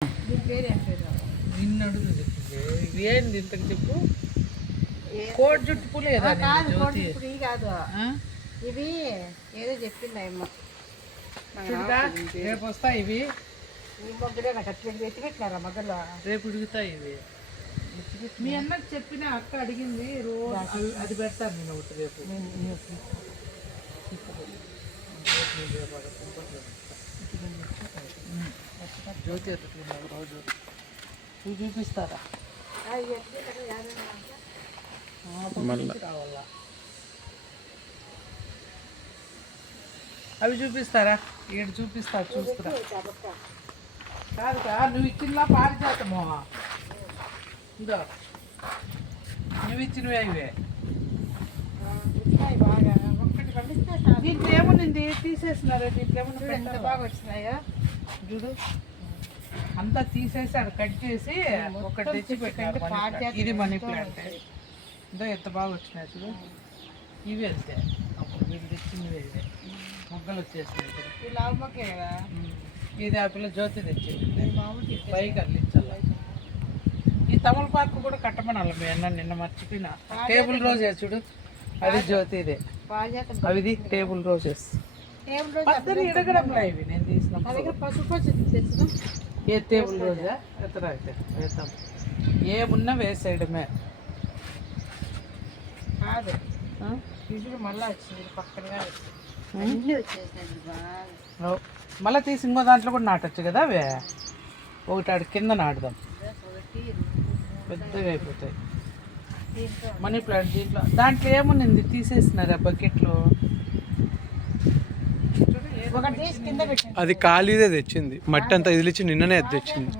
నిన్ను అడుగు చెప్పింది ఇవి ఏంది ఇంతకు చెప్పు. కోడి జుట్టు పూలు కదా కాదు ఇవి ఏదో చెప్పింది అమ్మ. రేపు వస్తాయి ఇవి. ఈ మొగ్గలే నాకు ఎత్తి పెట్టినారా మొగ్గలు రేపు ఉడుగుతాయి ఇవి. మీ అన్నకు చెప్పిన అక్క అడిగింది రోజు అది పెడతాను నేను ఒకటి రేపు. జ్యోతి ఎత్తుకున్నావు రోజు ఇవి చూపిస్తారా కావాలా అవి చూపిస్తారా ఏడు చూపిస్తా చూస్తున్నా కాదు నువ్వు ఇచ్చిందా పారిజాతమో ఇదో నువ్వు ఇచ్చినవే ఇవే బాగా దీంట్లో ఏముంది తీసేసినారా దీంట్లో ఏమన్నా బాగా వచ్చినాయా చూడు అంతా తీసేసి అక్కడ కట్ చేసి ఒకటి తెచ్చి పెట్టారు. ఇది మనీ ప్లాంట్ ఇదో ఎంత బాగా వచ్చినాయి చూడు. ఇవి అంతే అప్పుడు వీళ్ళు తెచ్చినవి ఇవే మొగ్గలు వచ్చేసినాయి. ఇది ఆ పిల్ల జ్యోతి తెచ్చింది పైకి అల్లించాలి. ఈ తమలపాకు కూడా కట్టమనాలి మీ అన్న నిన్న మర్చిపోయినా. టేబుల్ రోజెస్ చూడు అది జ్యోతిదే. అవి టేబుల్ రోజెస్ పద్దరి ఎడగడంలా ఇవి నేను తీసిన పసుపు ఏ టేబుల్ రోజా ఎత్తరా అయితే వేద్దాం. ఏమున్నా వేసేయడమే కాదు మళ్ళీ వచ్చింది పక్కనగా మళ్ళీ తీసి ఇంకో దాంట్లో కూడా నాటచ్చు కదా అవే. ఒకటి ఆడ కింద నాటుదాం పెద్దగా అయిపోతాయి. మనీ ప్లాంట్ దీంట్లో దాంట్లో ఏముంది తీసేసినారు ఆ బకెట్లో. అది ఖాళీదే తెచ్చింది మట్టి అంతా ఇదిలిచ్చి నిన్ననే అది తెచ్చింది.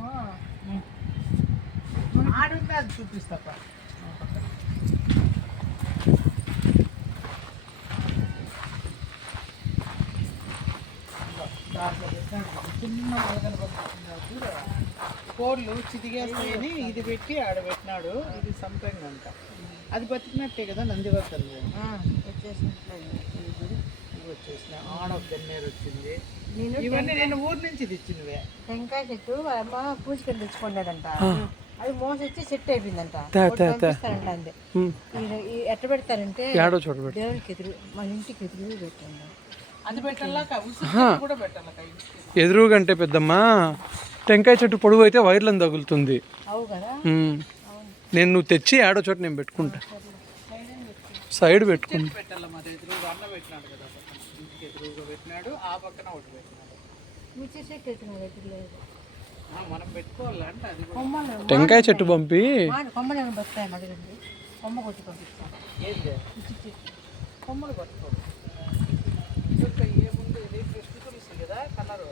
అది చూపిస్తా చిన్న కోళ్ళు చితిగేస్తాయని ఇది పెట్టి ఆడబెట్టినాడు. ఇది సంపెంగ్ అంట. అది బతికినట్టే కదా నందివర్ధన్ వచ్చేసిన ఆడ గన్నేరు వచ్చింది. ఇవన్నీ నేను ఊరి నుంచి తెచ్చినవే. టెంకాయ చెట్టు అమ్మ పూజకి తెచ్చుకోలేదంట. అది మోసొచ్చి సెట్ అయిపోయిందంట. అంతే ఎట్ట పెడతారంటే దేవునికి ఎదురు మన ఇంటికి ఎదురు పెట్టండి. అది పెట్టాలక కూడా పెట్టాలక ఎదురుగంటే పెద్దమ్మా టెంకాయ చెట్టు పొడుగు అయితే వైర్లను తగులుతుంది. అవు కదా నేను నువ్వు తెచ్చి ఆడో చోట నేను పెట్టుకుంటా సైడ్ పెట్టుకుంటా. పెట్టాలి మరి ఎదురుగా అన్న పెట్టినాడు కదా ఇంటికి ఎదురుగా పెట్టినాడు. ఆ పక్కన ఒకటి పెట్టినాడు. మనం పెట్టుకోవాలంటే అది టెంకాయ చెట్టు పంపి కొమ్మలు బతాయి అడగండి. కొమ్మ కొట్టి పంపిస్తాను. ఏంటి కొమ్మలు పట్టుకోవాలి. ఏముంది ఇది కృష్ణ తులసి కదా కలరు